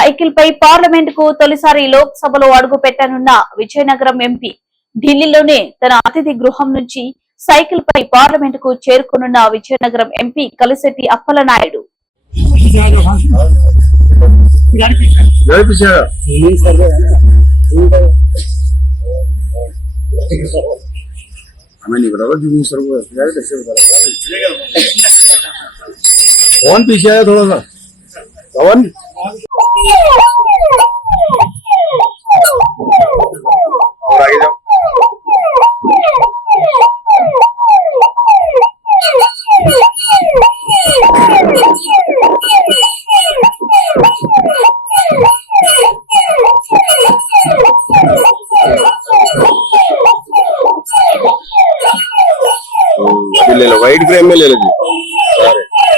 సైకిల్ పై పార్లమెంట్ కు తొలిసారి లోక్ సభలో అడుగు పెట్టనున్న విజయనగరం ఎంపీ ఢిల్లీలోనే తన అతిథి గృహం నుంచి సైకిల్ పై పార్లమెంట్ కు చేరుకునున్న విజయనగరం ఎంపీ కలిశెట్టి అప్పలనాయుడు फोन पीछे आया थोड़ा सा पवन और आगे जाओ। ले लो वाइट फ्रेम में ले लो जी।